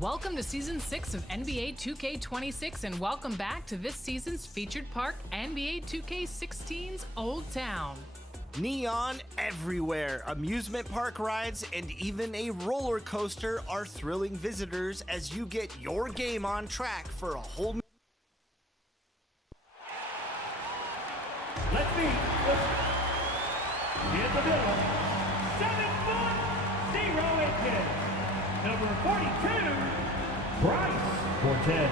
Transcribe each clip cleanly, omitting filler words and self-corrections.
Welcome to Season 6 of NBA 2K26 and welcome back to this season's featured park, NBA 2K16's Old Town. Neon everywhere, amusement park rides, and even a roller coaster are thrilling visitors as you get your game on track for a whole Let's see. In the middle, 7 foot, 0 inches. Number 42, Bryce for 10.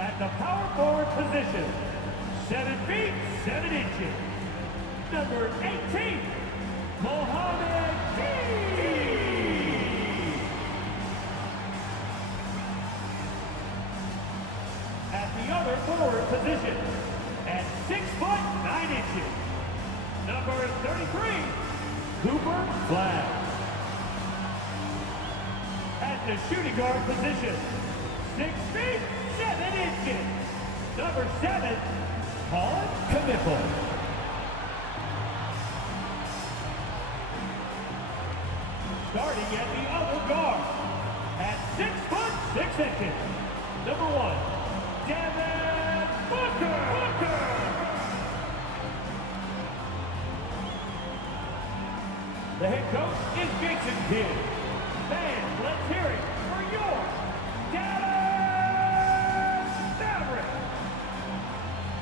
At the power forward position, 7 feet, 7 inches. Number 18, Mohamed D. At the other forward position, at 6 foot, 9 inches. Number 33, Cooper Flag. At the shooting guard position, 6 feet, 7 inches. Number 7, Colin Kniffel. Starting at the other guard, at 6 foot, 6 inches. Number 1, Devin Booker. The head coach is Jason Kidd. Fans, let's hear it for your Dallas Mavericks.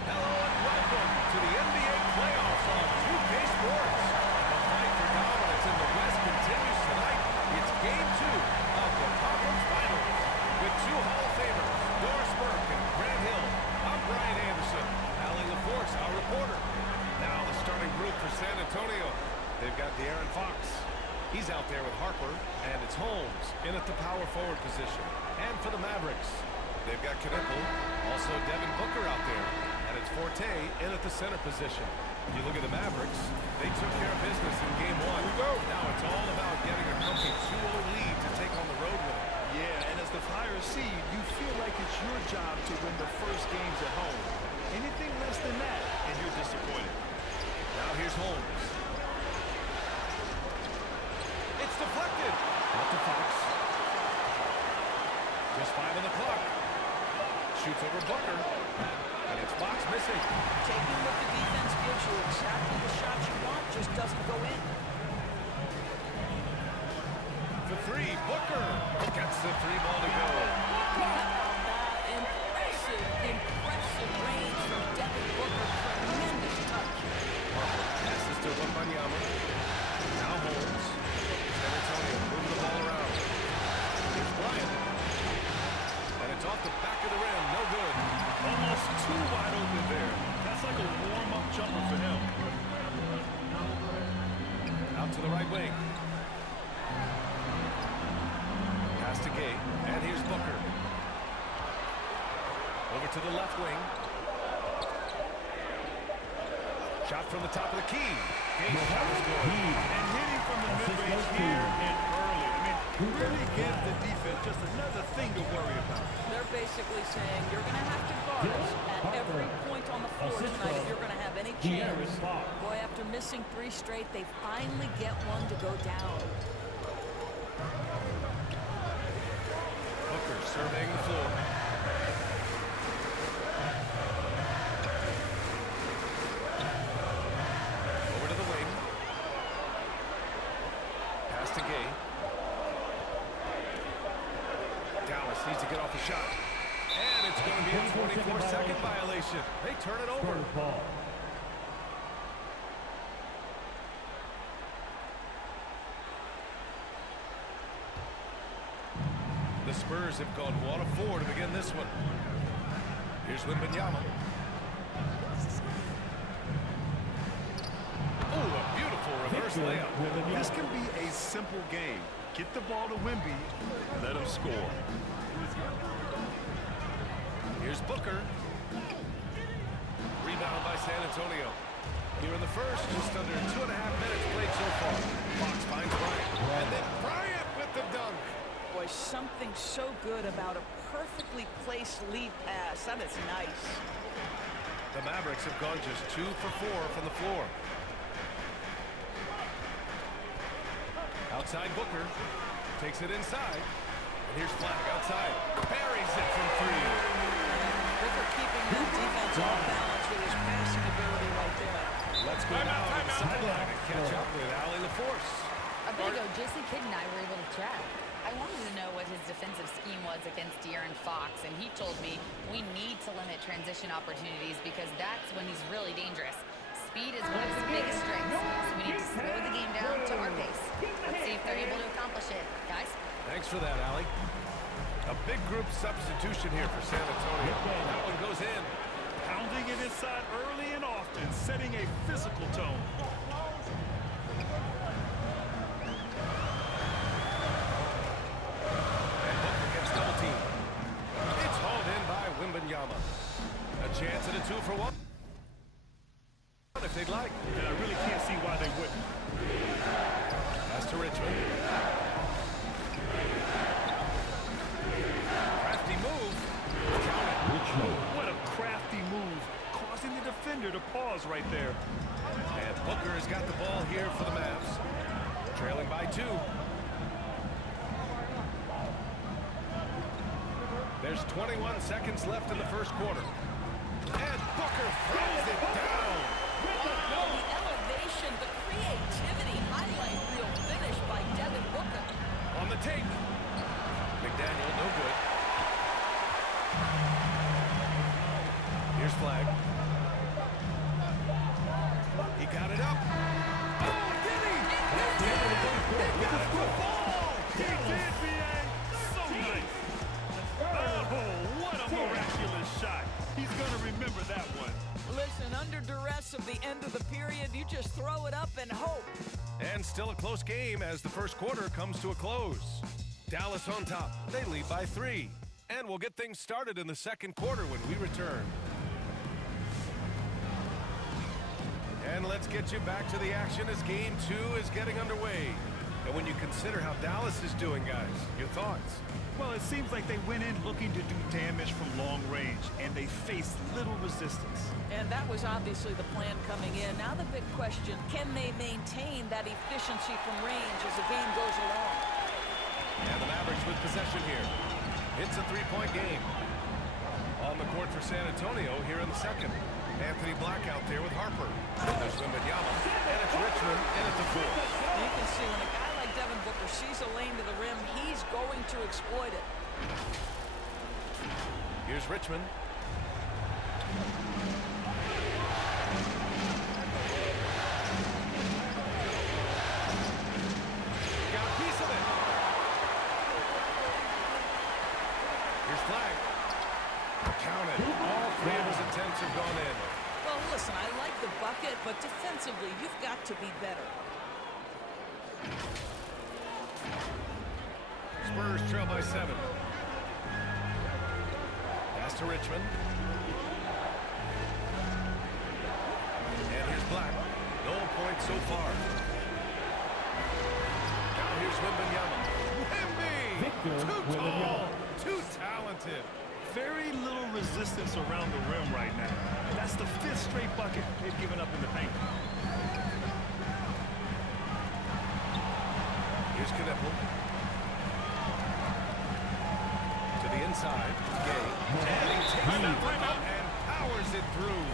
Hello and welcome to the NBA playoffs on 2K Sports. The fight for dominance in the West continues tonight. It's Game 2 of the Conference Finals. With two Hall of Famers, Doris Burke and Grant Hill, I'm Brian Anderson. Allie LaForce, our reporter. Now the starting group for San Antonio. They've got De'Aaron Fox. He's out there with Harper, and it's Holmes in at the power forward position. And for the Mavericks, they've got Kniffel, also Devin Booker out there, and it's Forte in at the center position. If you look at the Mavericks, they took care of business in Game 1. Here we go. Now it's all about getting a comfy 2-0 lead to take on the road with it. Yeah, and as the higher seed, you feel like it's your job to win the first games at home. Anything less than that, and you're disappointed. Now here's Holmes. It's deflected. Out to Fox. Just 5 on the clock. Shoots over Booker. And it's Fox missing. Taking what the defense gives you, exactly the shot you want, just doesn't go in. For 3, Booker gets the 3-ball to go. Impressive range from Devin Booker. Tremendous touch. Harper passes to Wembanyama. Now Holmes. San Antonio moving the ball around. Here's Bryant. And it's off the back of the rim. No good. Almost too wide open there. That's like a warm-up jumper for him. Out to the right wing. Pass to Gay. And here's Booker. Over to the left wing. Shot from the top of the key. Gay's shot is good. And hitting from the mid-range here and early. I mean, really gives the defense just another thing to worry about. They're basically saying you're going to have to guard us at every point on on the floor tonight if you're going to have any chance. Boy, after missing 3 straight, they finally get one to go down. Booker surveying the floor. Over to the wing. Pass to Gay. Dallas needs to get off the shot. And it's going to be a 24-second violation. They turn it over. Ball. The Spurs have gone 1 of 4 to begin this one. Here's Wembanyama. Oh, a beautiful reverse layup. This can be a simple game. Get the ball to Wemby, let him score. Here's Booker. Rebound by San Antonio. Here in the first, just under 2.5 minutes played so far. Fox finds Bryant. And then Bryant with the dunk. Boy, something so good about a perfectly placed lead pass. That is nice. The Mavericks have gone just 2 for 4 from the floor. Outside Booker. Takes it inside. And here's Flag outside. Buries it from 3. Booker keeping that defense off balance with his passing ability right there. Let's go now to the sideline and catch up with Allie LaForce. A bit ago, Jason Kidd and I were able to chat. I wanted to know what his defensive scheme was against De'Aaron Fox, and he told me we need to limit transition opportunities because that's when he's really dangerous. Speed is one of his biggest strengths, so we need to slow the game down to our pace. Let's see if they're able to accomplish it. Guys? Thanks for that, Allie. A big group substitution here for San Antonio. That one goes in. Pounding it inside early and often, setting a physical tone. And Booker gets double teamed. It's hauled in by Wembanyama. A chance at a 2 for 1. If they'd like. And I really can't see why they wouldn't. Pass to Richmond. Crafty move. Count it. What a crafty move, causing the defender to pause right there. And Booker has got the ball here for the Mavs. Trailing by 2. There's 21 seconds left in the first quarter. And Booker throws it down. The elevation, the creativity, highlight reel finish by Devin Booker. On the take. McDaniel, no good. Here's Flag. He got it up. Oh, did he? He did it! He got it for ball! He did, B.A. So nice. Oh, what a miraculous shot. He's going to remember that one. Listen, under duress of the end of the period, you just throw it up and hope. And still a close game as the first quarter comes to a close. Dallas on top. They lead by 3. And we'll get things started in the second quarter when we return. And let's get you back to the action as game 2 is getting underway. And when you consider how Dallas is doing, guys, your thoughts? Well, it seems like they went in looking to do damage from long range, and they faced little resistance. And that was obviously the plan coming in. Now the big question, can they maintain that efficiency from range as the game goes along? And the Mavericks with possession here. It's a 3-point game. On the court for San Antonio here in the second. Anthony Black out there with Harper. There's Wembanyama, and it's Richmond in at the 4. You can see when a guy like Devin Booker sees a lane to the rim, he's going to exploit it. Here's Richmond. Got a piece of it. Here's Flag. Counted. All 3 of his attempts have gone in. Well, listen, I like the bucket, but defensively, you've got to be better. Spurs trail by 7. Pass to Richmond. And here's Black. No points so far. Now here's Wembanyama. Wemby! Too tall! Too talented! very little resistance around the rim right now. That's the 5th straight bucket they've given up in the paint. Here's Knippel. To the inside. Gay. And he takes that timeout and powers it through.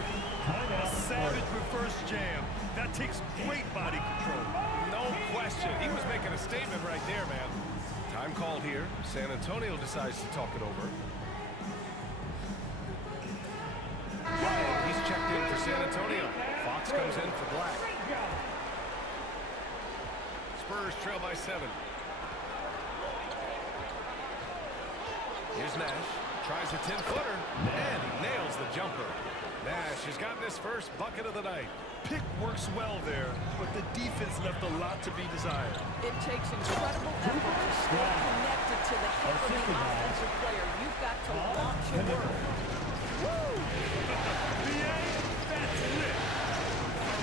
A savage reverse jam. That takes great body control. No question. He was making a statement right there, man. Time called here. San Antonio decides to talk it over. He's checked in for San Antonio. Fox comes in for Black. Spurs trail by 7. Here's Nash. Tries a 10-footer. And he nails the jumper. Nash has gotten his first bucket of the night. Pick works well there, but the defense left a lot to be desired. It takes incredible effort to stay connected to the hip of the offensive player. You've got to launch your work. Woo! That's lit.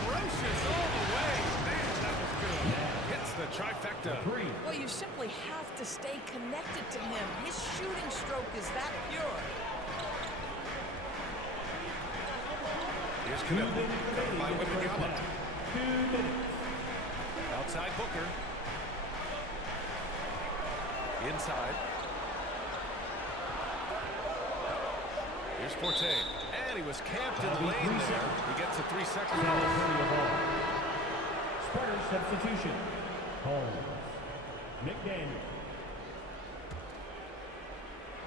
Ferocious all the way. Man, that was good. Hits the trifecta. Well, you simply have to stay connected to him. His shooting stroke is that pure. Here's Knippel, covered by Wimagama. Outside Booker. Inside. Here's Forte. And he was camped in the lane there. He gets a 3-second call. Spurs substitution. Holmes. McDaniel.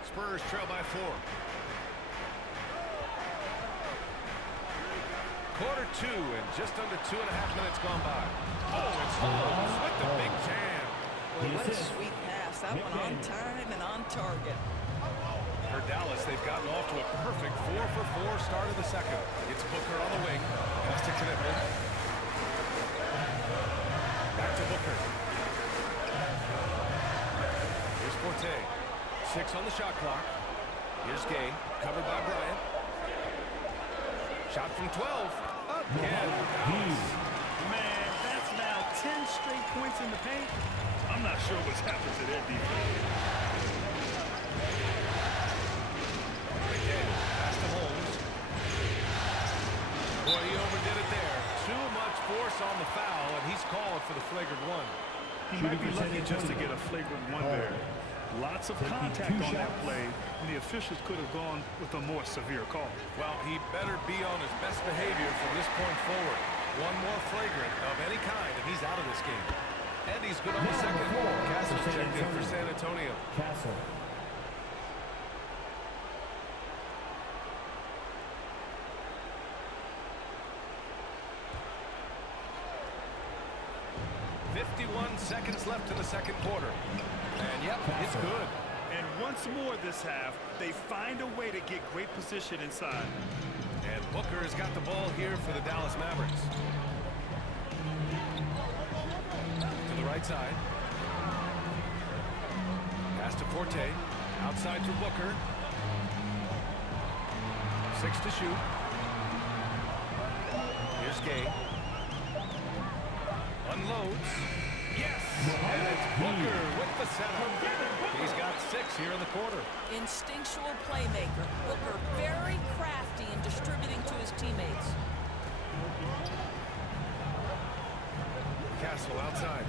Spurs trail by 4. Quarter 2 and just under 2.5 minutes gone by. Oh, it's Holmes with the big jam. Boy, what a sweet pass. That one on time and on target. For Dallas, they've gotten off to a perfect 4-for-4 start of the second. It's Booker on the wing. Pass to Knippel. Back to Booker. Here's Forte. 6 on the shot clock. Here's Gay, covered by Bryant. Shot from 12. Again. Man, that's now 10 straight points in the paint. I'm not sure what's happened to their defense. Again, pass to Holmes. Boy, he overdid it there. Too much force on the foul, and he's called for the flagrant one. He might be lucky just to get a flagrant one there. Lots of contact on that play, and the officials could have gone with a more severe call. Well, he better be on his best behavior from this point forward. One more flagrant of any kind, and he's out of this game. And he's good on the second. Castle's checked in for San Antonio. Castle. 51 seconds left in the second quarter. And yep, it's good. And once more this half, they find a way to get great position inside. And Booker has got the ball here for the Dallas Mavericks. To the right side. Pass to Forte. Outside to Booker. 6 to shoot. Here's Gay. Unloads. Yes! And it's Booker with the setup. He's got 6 here in the quarter. Instinctual playmaker. Booker very crafty in distributing to his teammates. Castle outside.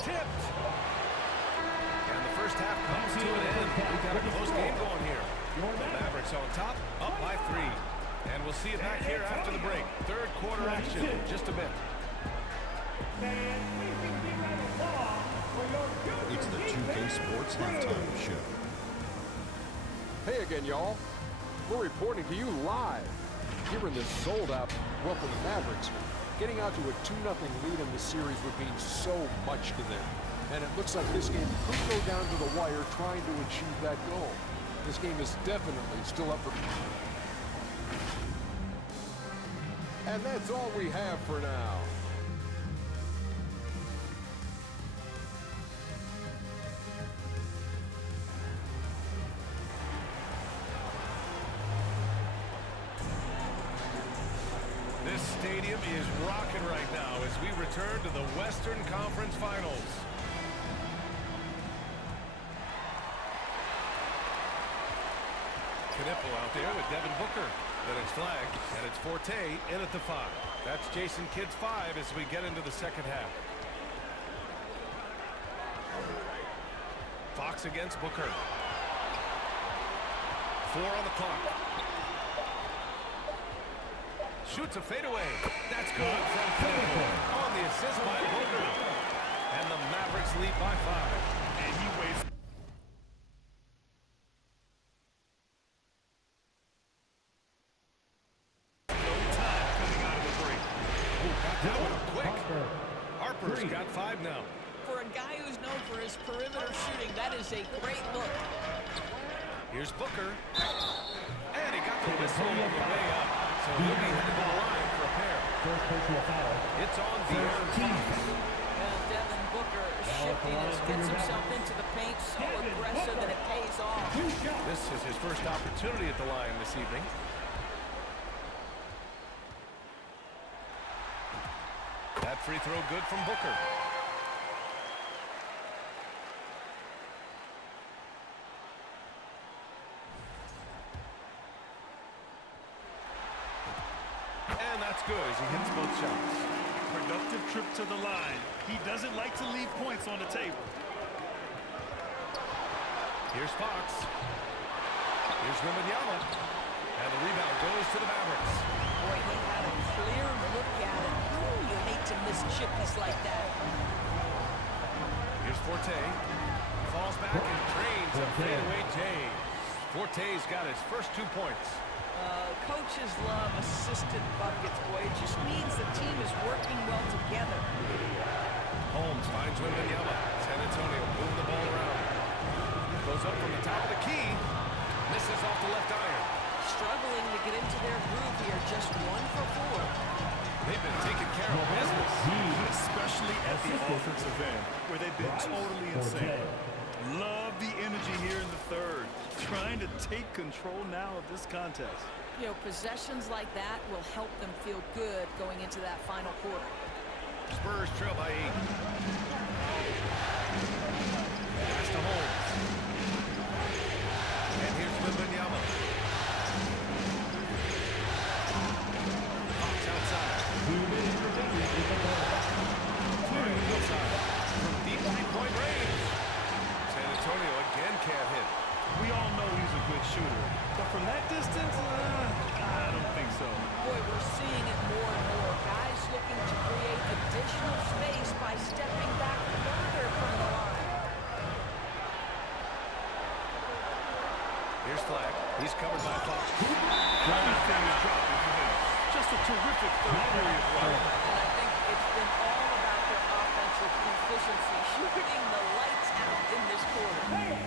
Tipped. And the first half comes to an end. We've got a close game going here. The Mavericks on top, up by 3. And we'll see it back here after the break. Third quarter action in just a bit. It's the 2K Sports Halftime Show. Hey again, y'all. We're reporting to you live here in this sold-out Brooklyn Mavericks. Getting out to a 2-0 lead in the series would mean so much to them. And it looks like this game could go down to the wire trying to achieve that goal. This game is definitely still up for... And that's all we have for now. This stadium is rocking right now as we return to the Western Conference Finals. Knipple out there with Devin Booker. Then it's flagged, and it's Forte in at the 5. That's Jason Kidd's 5 as we get into the second half. Fox against Booker. 4 on the clock. Shoots a fadeaway. That's good from Knipple on the assist by Booker. And the Mavericks lead by 5. And he wastes. Harper's got 5 now. For a guy who's known for his perimeter shooting, that is a great look. Here's Booker. And he got the whistle on the way up. So he'll be headed to the line for a pair. It's on the Well, Devin Booker shiftiness gets himself into the paint so aggressive that it pays off. This is his first opportunity at the line this evening. That free throw good from Booker. And that's good as he hits both shots. Productive trip to the line. He doesn't like to leave points on the table. Here's Fox. Here's Wembanyama. And the rebound goes to the Mavericks. Boy, he had a clear look at it. Ooh, you hate to miss chippies like that. Here's Forte. Falls back and drains a fadeaway J. Forte's got his first 2 points. Coaches love assisted buckets, boy. It just means the team is working well together. Holmes finds Wembanyama. San Antonio moving the ball around. Goes up from the top of the key. Misses off the left iron. Struggling to get into their groove here. Just 1 for 4. They've been taking care of business. Especially at the offensive end, where they've been totally insane. Love the energy here in the third. Trying to take control now of this contest. You know, possessions like that will help them feel good going into that final quarter. Spurs trail by 8. Pass to Holmes. And here's Wembanyama. Fox outside. Murray outside. From deep three-point range. San Antonio again can't hit. We all know he's a good shooter. But from that distance, I don't think so. Boy, we're seeing it more and more. Guys looking to create additional space by stepping back further from the line. Here's Flag. He's covered by Fox. Everything is dropping for him. Just a terrific third period run. And I think it's been all about their offensive efficiency, shooting the lights out in this quarter.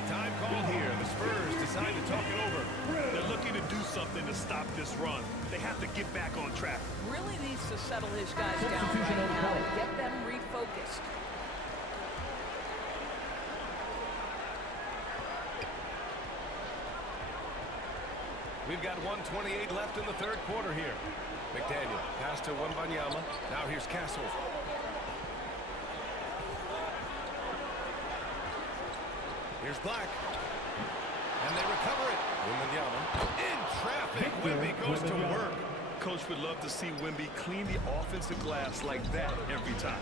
Time called here. The Spurs decide to talk it over. They're looking to do something to stop this run. They have to get back on track. Really needs to settle his guys down right now and get them refocused. We've got 1:28 left in the third quarter here. McDaniel, pass to Wembanyama. Now here's Castle. Here's Black. And they recover it. Wembanyama in traffic. Wemby goes to work. Coach would love to see Wemby clean the offensive glass like that every time.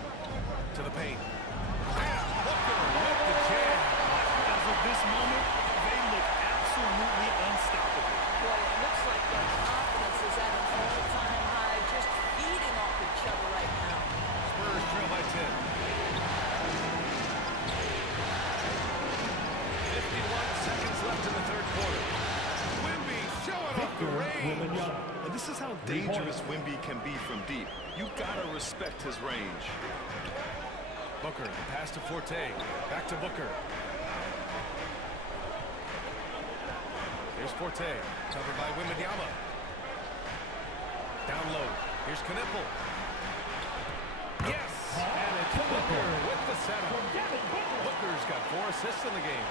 To the paint. And Booker with the jam. As of this moment, they look absolutely unstoppable. Boy, it looks like their confidence is at an all-time high, just feeding off each other right now. Spurs trail by 10. 51 seconds left in the third quarter. Wemby showing off the range. And this is how dangerous Wemby can be from deep. You gotta respect his range. Booker, the pass to Forte. Back to Booker. Here's Forte, covered by Wembanyama. Down low. Here's Knipple. Yes! And it's Booker with the setup. Booker's got 4 assists in the game.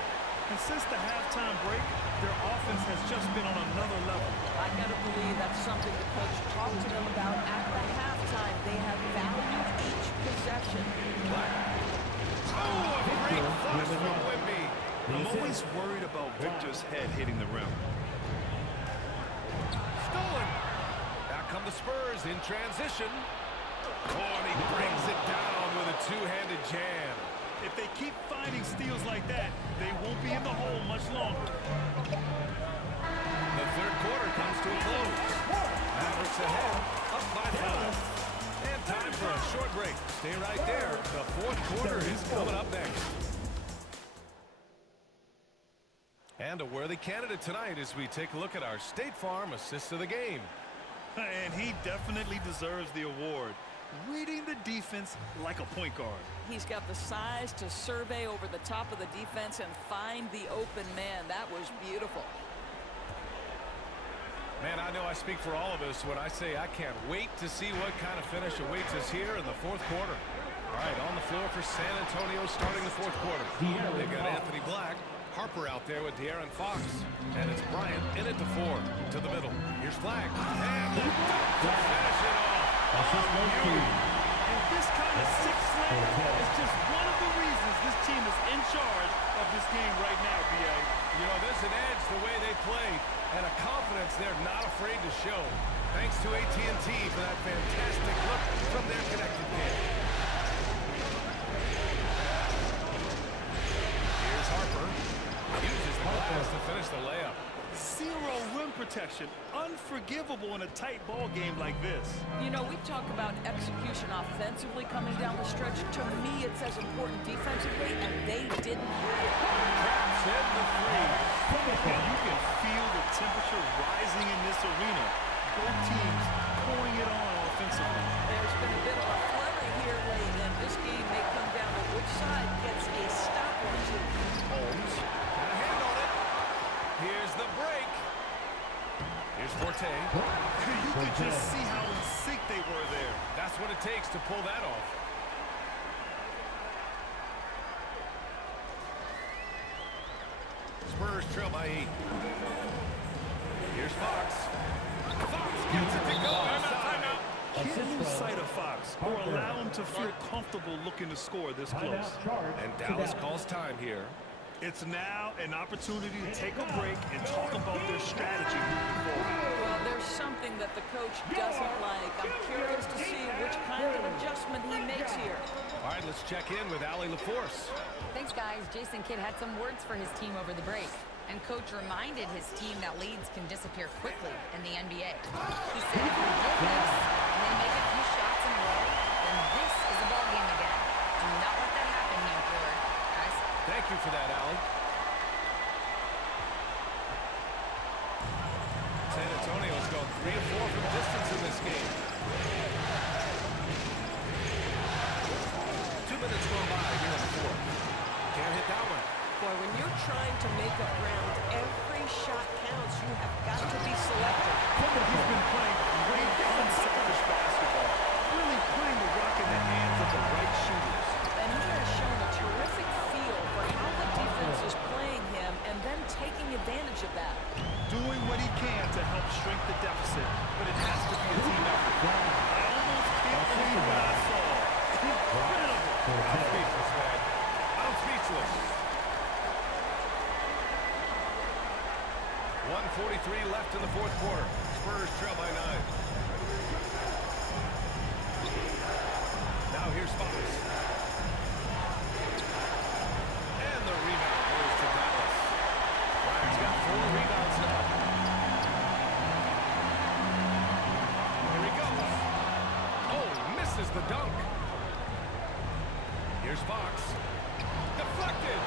And since the halftime break, their offense has just been on another level. I got to believe that's something the coach talked to them about at the halftime. They have valued each possession. Oh, a great flush from Wemby. I'm always worried about Victor's head hitting the rim. Stolen. Back come the Spurs in transition. Oh, and he brings it down with a two-handed jam. If they keep finding steals like that, they won't be in the hole much longer. The third quarter comes to a close. Mavericks ahead, up by 5. And time for a short break. Stay right there. The fourth quarter is coming up next. And a worthy candidate tonight as we take a look at our State Farm assist of the game. And he definitely deserves the award. Reading the defense like a point guard. He's got the size to survey over the top of the defense and find the open man. That was beautiful. Man, I know I speak for all of us when I say I can't wait to see what kind of finish awaits us here in the fourth quarter. All right, on the floor for San Antonio starting the fourth quarter. They've got Anthony Black, Harper out there with De'Aaron Fox. And it's Bryant in at the 4 to the middle. Here's Flag. And the dunk to finish it off. And this kind of six-slam is just one of the reasons this team is in charge of this game right now, B.A. You know, there's an edge the way they play and a confidence they're not afraid to show. Thanks to AT&T for that fantastic look from their connected pin. Here's Harper. Uses the glass to finish the layup. Zero rim protection. Unforgivable in a tight ball game like this. You know, we talk about execution offensively coming down the stretch. To me, it's as important defensively, and they didn't have it. Traps in the 3. And you can feel the temperature rising in this arena. Both teams pouring it on offensively. There's been a bit of a flurry here late, and this game may come down to which side gets a stop or two. Holmes got a hand on it. Here's the break. Here's Forte. You could just see how in sync they were there. That's what it takes to pull that off. Spurs trail by 8. Here's Fox. Fox gets it to go outside. Can't lose sight of Fox or allow him to feel comfortable looking to score this close. And Dallas calls time here. It's now an opportunity to take a break and talk about their strategy moving forward. Well, there's something that the coach doesn't like. I'm curious to see which kind of adjustment he makes here. All right, let's check in with Allie LaForce. Thanks, guys. Jason Kidd had some words for his team over the break. And coach reminded his team that leads can disappear quickly in the NBA. He said if we get this and they make a few shots in a row, then this is a ball game again. Do not let that happen, young forward. Guys. Thank you for that, Allie. San Antonio's gone 3 of 4 from distance in this game. 2 minutes gone by here in the fourth. Can't hit that one. Boy, when you're trying to make up ground, every shot counts. You have got to be selective. He's been playing great unselfish basketball, really putting the rock in the hands of the right shooters. And he has shown a terrific feel for how the defense is playing him and then taking advantage of that. Doing what he can to help shrink the deficit, but it has to be a team effort. I almost can't believe what I saw. Incredible. I'm speechless, man. I'm speechless. 1:43 left in the fourth quarter. Spurs trail by 9. Now here's Fox. And the rebound goes to Dallas. Bryant's got 4 rebounds now. Here he goes. Oh, misses the dunk. Here's Fox. Deflected.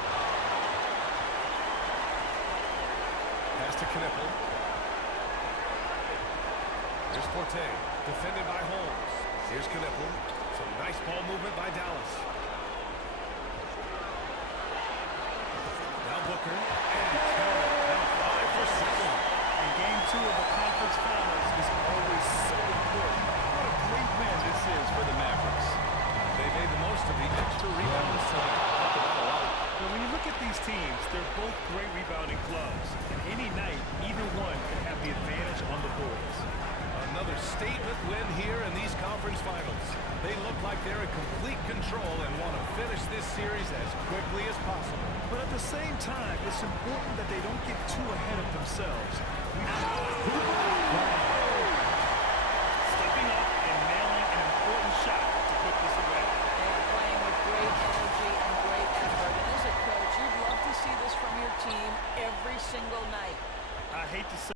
Pass to Knippel. Here's Forte. Defended by Holmes. Here's Knippel. Some nice ball movement by Dallas. Now Booker. And Taylor. Now 5 for 7. And game 2 of the conference finals is always so important. What a great win this is for the Mavericks. They made the most of the extra rebounds tonight. But when you look at these teams, they're both great rebounding clubs. And any night, either one can have the advantage on the boards. Another statement win here in these conference finals. They look like they're in complete control and want to finish this series as quickly as possible. But at the same time, it's important that they don't get too ahead of themselves.